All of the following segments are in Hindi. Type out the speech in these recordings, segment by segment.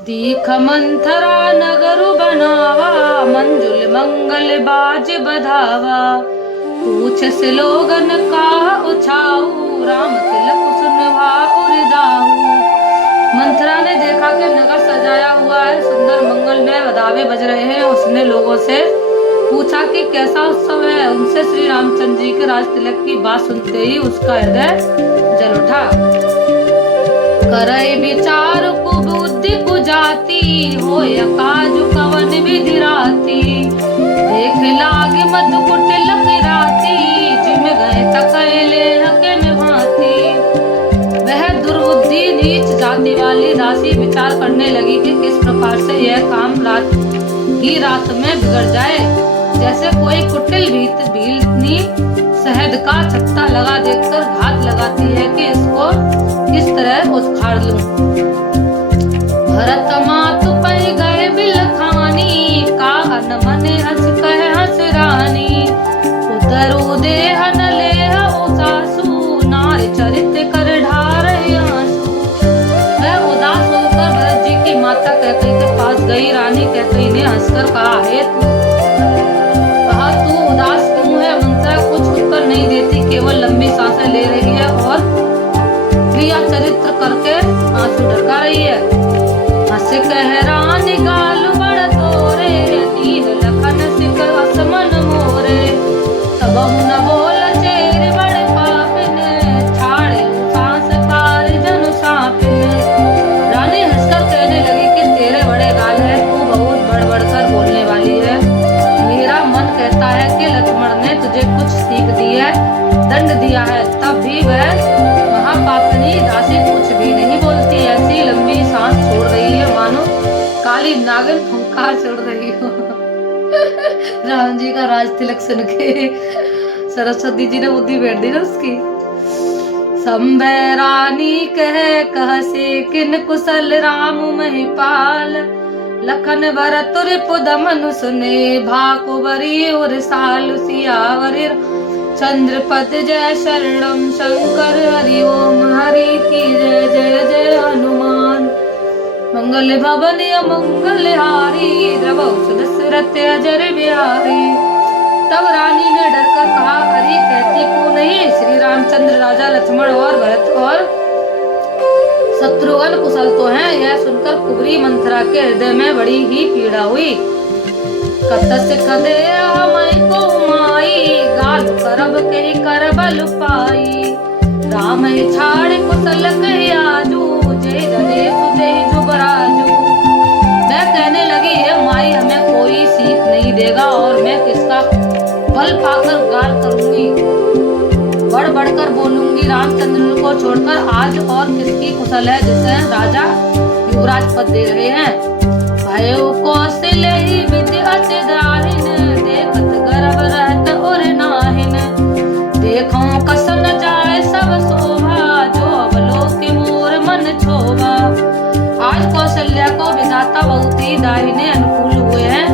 दीख मंथरा नगरु बनावा, मंजुल मंगल बाज बधावा। पूछ से लोगन काह उछाऊ, राम तिलक सुनवा उरिदाऊ। मंथरा ने देखा कि नगर सजाया हुआ है, सुंदर मंगल में बधावे बज रहे हैं। उसने लोगों से पूछा कि कैसा उत्सव है। उनसे श्री रामचंद्र जी के राज तिलक की बात सुनते ही उसका हृदय जल उठा। करई विचार कुबुद्धि कुजाति, होय काजु कवन विधि राति। देख लागे मधु कुटिल राति, जिम गए तकैले हके में भांति। वह दुर्बुद्धि नीच जाति वाली दासी विचार करने लगी कि किस प्रकार से यह काम रात में बिगड़ जाए। जैसे कोई कुटिल भीलनी शहद का छत्ता लगा देखकर घात लगाती है कि इसको किस तरह उखाड़ लूं। भरत मातु पै गए बिलखानी, का मन हंस कहे हंस रानी। उतरु देह न लेह ओ सासु, नारी चरित कर ढार आंसू। वह उदास होकर भरत जी की माता कैकई के पास गई। रानी कैकई ने हंसकर कहा, हे तू उदास क्यों है? मंथरा कुछ उत्तर नहीं देती, केवल लंबी सांसें ले रही है और क्रिया चरित्र करके आंसू ढरका रही है। हंस कह रानी गाल बड़ तोरे, दीन लखन सिक असमन मोरे। तब न बोल चेर बड़े पापिन, छाड़े सांस पार जन सापिन। रानी हंसकर कहने लगी कि तेरे बड़े गाल है, तू बहुत बढ़ बढ़कर बोलने वाली है। मेरा मन कहता है कि लक्ष्मण ने तुझे कुछ सीख दी है, दंड दिया है, तब भी वह महापापनी दासी कुछ भी नहीं बोलती। ऐसी लंबी सांस छोड़ रही है मानो काली नागिन फंकार छोड़ रही हो। राम जी का राज तिलक सुन के सरस्वती जी ने बुद्धि बैठ दी ना उसकी। संभय रानी कह से किन कुशल राम महिपाल। लखन भरत रिपुद मनु सुने, भाकुबरी और साल सियावरी। चंद्रपद जय शरणम शंकर, हरि ओम हरि की जय जय जय हनुमान। मंगल भवन मंगल हारी, द्रवौ सुदशरथ अजर बिहारी। तब रानी ने डरकर कहा, अरे कहती क्यों नहीं? श्री रामचंद्र राजा लक्ष्मण और भरत और शत्रुघ्न कुशल तो हैं। यह सुनकर कुबरी मंथरा के हृदय में बड़ी ही पीड़ा हुई। कतस कदे हमई को माई, गाल करब के करबल पाई। राम छाड़ कुशल कही आजू, जय जने सुदे जुबराजू। मैं कहने लगी, है माई हमें कोई सीख नहीं देगा और मैं किसका बल पाकर गाल करूंगी, बढ़ बढ़कर बोलूंगी। रामचंद्र को छोड़कर आज और किसकी कुशल है जिसे राजा युवराज पद दे रहे हैं। भयो कौशल्य विद्या दाहिन, देखत गर्भ रहत और नाहिन। देखो कसन जाए सब शोभा, जो अवलोकि मोर मन क्षोभा। आज कौशल्या को विधाता बहुत ही दाहिने अनुकूल हुए हैं,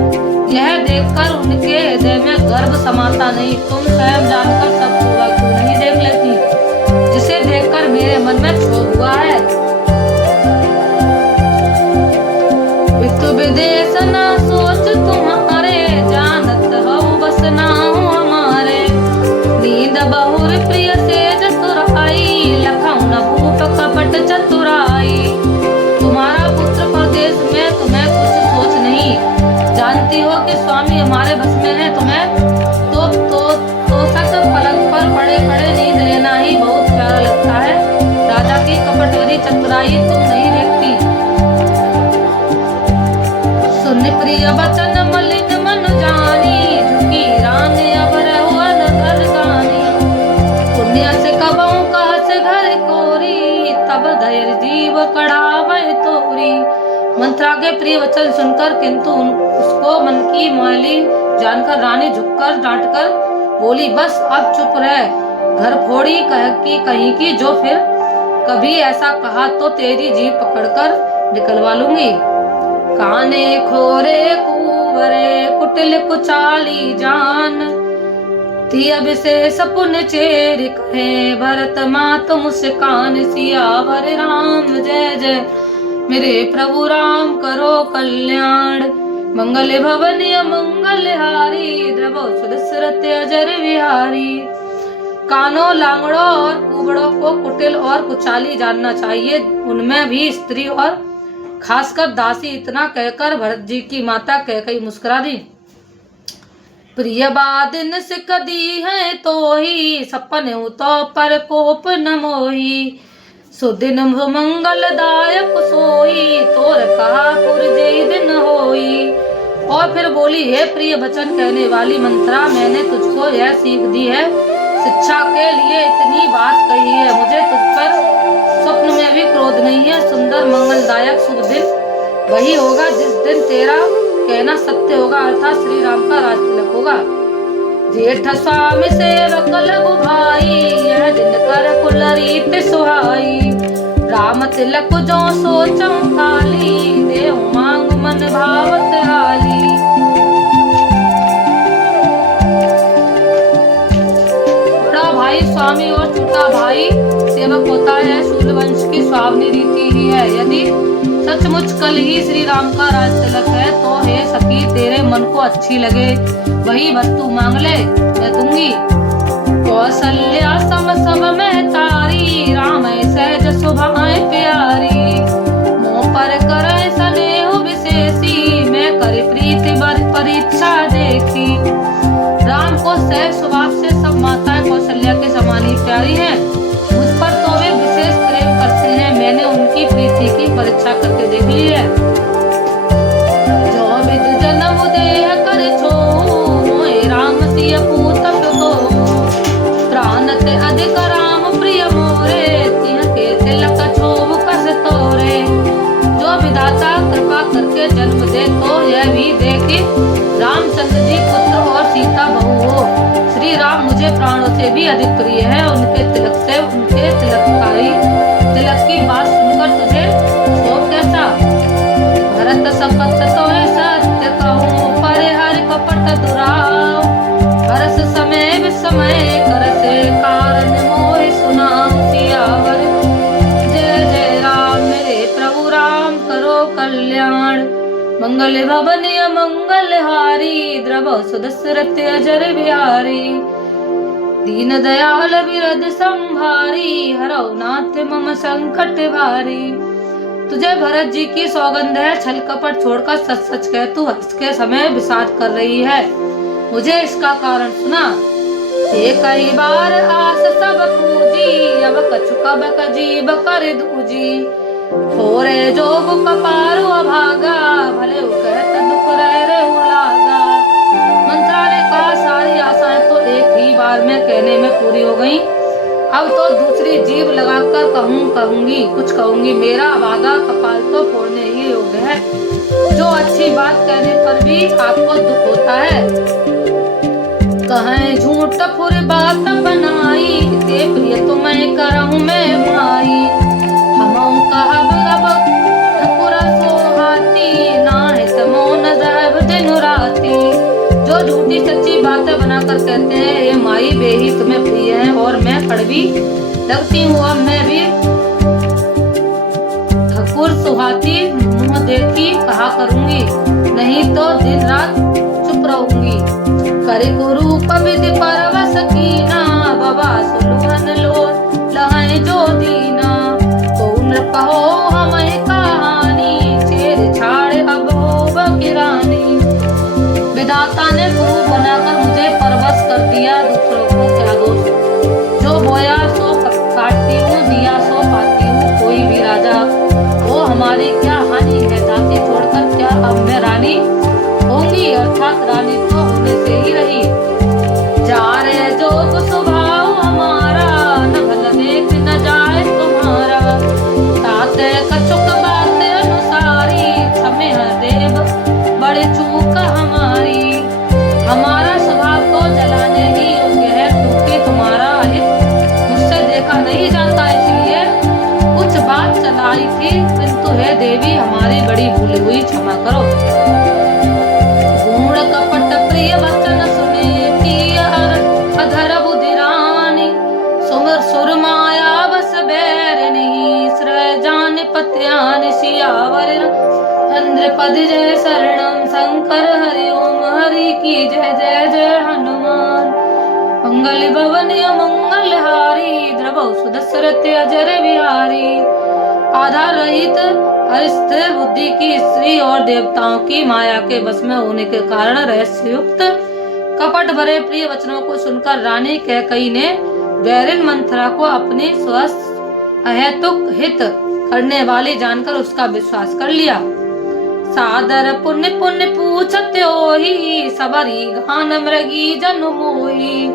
यह देखकर उनके हृदय में गर्व समाता नहीं। तुम स्वयं जानकर सब शोभा क्यों नहीं देख लेती, जिसे देखकर मेरे मन में क्षोभ हुआ है। विदेश ना सोच तुम्हारे, जानत हो बस ना हो हमारे। नींद बहुर प्रिय से चतुराई, लखऊ न भूप कपट चतुराई। तुम्हारा पुत्र परदेश में, तुम्हें कुछ सोच नहीं। जानती हो कि स्वामी हमारे बस में है। तुम्हें तो सच पलंग पर पड़े पड़े नींद लेना ही बहुत प्यारा लगता है। राजा की कपटवरी चतुराई तुम नहीं देखती। सुन प्रिय वचन मलिन मन जानी, झुकी रानी अब रहुआ नगर गानी। पुण्य से कबहू कहस घर कोरी, तब धैर्य जीव कड़ावे तोरी। मंथरा के प्रिय वचन सुनकर किंतु उसको मन की मैली जानकर रानी झुककर डांटकर बोली, बस अब चुप रह। घर फोड़ी कहीं की जो फिर कभी ऐसा कहा तो तेरी जीभ पकड़कर निकलवा लूंगी। काने खोरे कुवरे कुटिल कुचाली जान, थी अब से सपुन चेर कहे। भरत मात मुस्कान, सियावर राम जय जय मेरे प्रभु राम करो कल्याण। मंगल भवन मंगल हारी, द्रवो सुदशरथ अजर विहारी। कानों, लांगड़ों और कुबड़ों को कुटिल और कुचाली जानना चाहिए, उनमें भी स्त्री और खासकर दासी। इतना कहकर भरत जी की माता कैकेयी मुस्कुरा दी। प्रिय बादिन सिख दी है तो ही, सपन तो पर कोप न मोही। सुदिन मंगलदायक सोई, तोर कहा पुरजय दिन होई। और फिर बोली, हे प्रिय वचन कहने वाली मंत्रा, मैंने तुझको यह सीख दी है, शिक्षा के लिए इतनी बात कही है। मुझे तुझ पर स्वप्न में भी क्रोध नहीं है। सुंदर मंगलदायक शुभ दिन वही होगा जिस दिन तेरा कहना सत्य होगा, अर्थात श्री राम का राज तिलक होगा। जेठ स्वामी सेवक लघु भाई, यह दिन कर कुल रीत सुहाई। राम तिलक जो सोचौ काली, देहु मांग मन भावत हाली। बड़ा भाई स्वामी और छोटा भाई सेवक होता है, शूल वंश की स्वावनी रीति ही है। यदि सचमुच कल ही श्री राम का राज तिलक है तो हे सखी, तेरे मन को अच्छी लगे वही वस्तु मांग ले, मैं दूंगी। कौशल्या सम सब में तारी, राम सहज सुभाए प्यारी। मोह पर करे स्नेह विशेषी, मैं कर प्रीति परीक्षा देखी। राम को सहज स्वभाव से सब माताएं कौशल्या के समान ही प्यारी हैं। मुझ पर तो वे विशेष प्रेम करते हैं, मैंने उनकी प्रीति की परीक्षा करके देख ली है। जो विद जन्म देह कर छो, मोए राम सिय पूत को। प्राण ते अधिक राम प्रिय मोरे, तिह के तिलक छोब कस तोरे। जो विधाता कृपा करके जन्म दे तो यह भी दे कि रामचंद्र जी पुत्र और सीता बहू हो। श्री राम मुझे प्राणों से भी अधिक प्रिय है। उनके तिलक से, उनके तिलक की बात सुनकर तुझे शोक कैसा। भरत सपत तो सत्य कहूँ, परे हरि कपट दुराव। हरस समय विस्मय करसे, कारण मोहि सुनाऊं सियावर। जय जय राम मेरे प्रभु राम करो कल्याण। मंगल भवन मंगल हारी, द्रवो सुदशरथ अजर बिहारी। दीन दयाल विरद संभारी, हरौ नाथ मम संकट भारी। तुझे भरत जी की सौगंध है, छल कपट छोड़कर सच सच कह, तू हंस के समय विषाद कर रही है, मुझे इसका कारण सुना। एक ही बार आस सब पूजी, अब कछु कब कजीब कर दूजी। थोरे जोग कपारो अभागा, भले कहत दुख रे लागा। मंत्रा ने कहा, सारी आशाएं तो एक ही बार में कहने में पूरी हो गई, अब तो दूसरी जीभ लगाकर कहूंगी कुछ कहूंगी। मेरा अभागा कपाल तो फोड़ने ही योग्य है। जो अच्छी बात कहने पर भी आपको दुख होता है। कहें झूठ फुर बात बनाई, ते प्रिय तुम्हें करहूं मैं माई। हमहु कहब अब ठकुरा सोहाती, नाहित मौन रहब दिन राती। जो झूठी सच्ची बातें बनाकर कहते हैं, ये माई बेही तुम्हें प्रिय है और मैं कड़वी लगती हूँ, अब मैं भी ठकुर सुहाती मुँह देखी कहा करूंगी, नहीं तो दिन रात चुप रहूंगी। करे कुरूप विधि परवश कीना, बाबा सुलहन लो लहै जो दीना। तो नृप हो हमें कहानी, छेड़ छाड़ अब हो किरानी। विधाता ने कुरूप बनाकर मुझे परवश कर दिया, दूसरों को क्या दोष। जो बोया सो काटती हूँ, दिया सो पाती हूँ। कोई भी राजा वो हमारी क्या हानि है, दासी छोड़कर क्या अब मैं रानी होंगी, अर्थात रानी तो होने से ही रही। जा रे जोग स्वभाव हमारा, न भला देख न जाए तुम्हारा। ताते कछुक बात अनुसारी, क्षमे देव बड़े चूक हमारी। हमारा स्वभाव तो जलाने ही योग्य है, क्योंकि तुम्हारा हित मुझसे देखा नहीं जाता, इसलिए कुछ बात चलाई थी, किंतु हे देवी हमारी बड़ी भूल हुई, क्षमा करो। गुण कपट प्रिय वचन सुने, पिय अधर बुधिरानी। सुर माया बस बैरनी, श्रय जान पत्यानि सियावर चंद्रपद जय शरणम शंकर हरि ओम हरि की जय जय जय हनुमान। मंगल भवन मंगल हारी द्रवौ सुदशरथ अजर बिहारी। आधार रहित हरिस्थिर बुद्धि की स्त्री और देवताओं की माया के वश में होने के कारण रहस्य युक्त कपट भरे प्रिय वचनों को सुनकर रानी कैकेयी ने बैरिन मंथरा को अपनी स्वस्थ अहेतुक हित करने वाली जानकर उसका विश्वास कर लिया। सादर पुण्य पुण्य पूछते होई सबरी गान मृगी जनु मोही।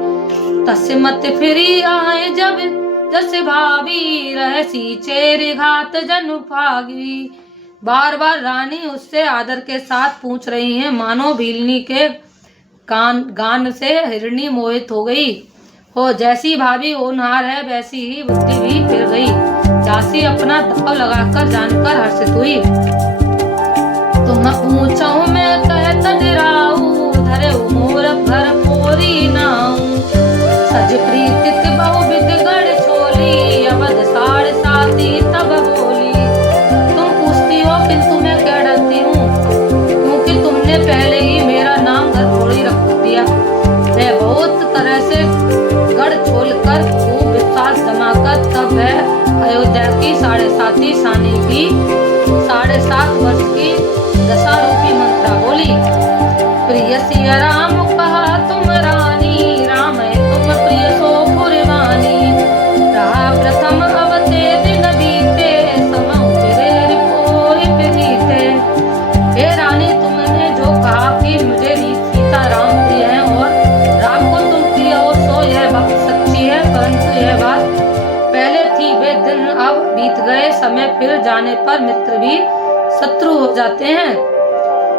तस्य मत फिरी आए जब जस भावी रहसी चेर घात जनु भागी। बार बार रानी उससे आदर के साथ पूछ रही है, मानो भीलनी के गान से हिरणी मोहित हो गई हो। जैसी भाभी होनहार है वैसी ही बुद्धि भी फिर गई। दासी अपना दाव लगाकर जानकर हर्षित हुई। तुम पूछो मैं कहत डराऊ धरे मोर भर पोरी नाऊ। सज प्रीतित बहु विद गढ़ छोली अवध साढ़ साती तब बोली। तुम पूछती हो किंतु मैं क्या डरती हूँ, क्योंकि तुमने पहले ही मेरा नाम घर छोड़ी रख दिया। मैं बहुत तरह से गढ़ छोल कर खूब विश्वास जमाकर तब वह अयोध्या की 7.5 सानी की 7.5 वर्ष की दशा रूपी मंत्रा बोली। प्रिय सिया राम कहा तुम रानी, राम है तुम प्रिय सो पुरवानी। रहा प्रथम अवते दिन बीते समौ फिरे रिपोहि प्रीते। हे रानी, तुमने जो कहा कि मुझे सीता राम प्रिय है और राम को तुम प्रिय हो सो यह बात सच्ची है, परंतु यह बात पहले थी। वे दिन अब बीत गए, समय फिर जाने पर मित्र भी शत्रु हो जाते हैं।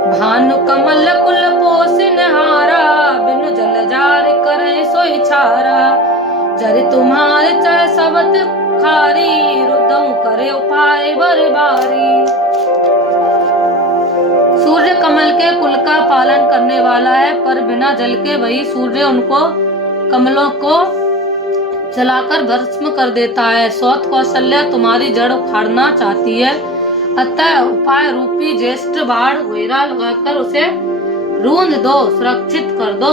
भानु कमल कुल पोषण हारा बिनु जल जार करे सोई छारा। जरि तुम्हारे चह सबत खारी रुदऊ करे उपाय बरबारी। सूर्य कमल के कुल का पालन करने वाला है, पर बिना जल के वही सूर्य उनको कमलों को जलाकर भस्म कर देता है। सौत कौशल्या तुम्हारी जड़ उखाड़ना चाहती है, अतः उपाय रूपी ज्येष्ठ बाण घेरा लगाकर उसे रूंध दो, सुरक्षित कर दो।